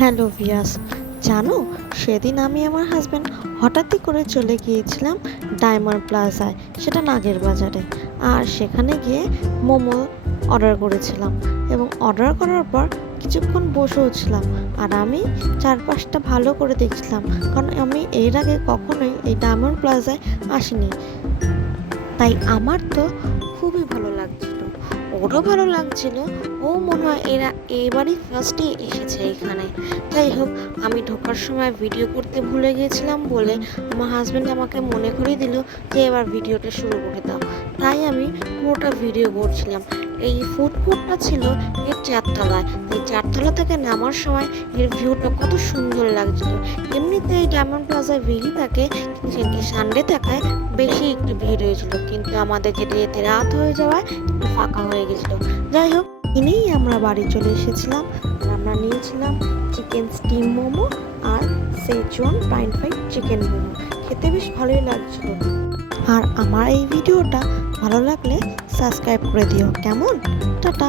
Hello ভিয়াস, জানো সেদিন আমি আমার হাজব্যান্ড হঠাৎই করে চলে গিয়েছিলাম ডায়মন্ড প্লাজায়, সেটা নাগের বাজারে। আর সেখানে গিয়ে মোমো অর্ডার করেছিলাম এবং অর্ডার করার পর কিছুক্ষণ বসেও ছিলাম। আর আমি চারপাশটা ভালো করে দেখছিলাম, কারণ আমি এর আগে কখনোই এই ডায়মন্ড প্লাজায় আসিনি। তাই আমার তো খুবই ভালো লাগছিল, ওরও ভালো লাগছিল। ও মনে হয় এবারই ফার্স্টই এসেছে এখানে। যাই হোক, আমি ঢোকার সময় ভিডিও করতে ভুলে গিয়েছিলাম বলে আমার হাজব্যান্ড আমাকে মনে করিয়ে দিল যে এবার ভিডিওটা শুরু করে দাও। তাই আমি পুরোটা ভিডিও করছিলাম। এই ফুড কোর্টটা ছিল এর চারতলায়, এই চারতলা থেকে নামার সময় এর ভিউটা কত সুন্দর লাগছিল। এমনিতে এই ডায়মন্ড প্লাজায় ভিড়ই থাকে, কিন্তু সানডে থাকায় বেশি একটু ভিড় হয়েছিল, কিন্তু আমাদের যেতে যেতে রাত হয়ে যাওয়ায় একটু ফাঁকা হয়ে গেছিলো। যাই হোক, কিনেই আমরা বাড়ি চলে এসেছিলাম। আর আমরা নিয়েছিলাম চিকেন স্টিম মোমো আর সেজওয়ান প্রাইন ফ্রাইড চিকেন মোমো। খেতে বেশ ভালোই লাগছিল। আর আমার এই ভিডিওটা ভালো লাগলে সাবস্ক্রাইব করে দিও, কেমন? টাটা।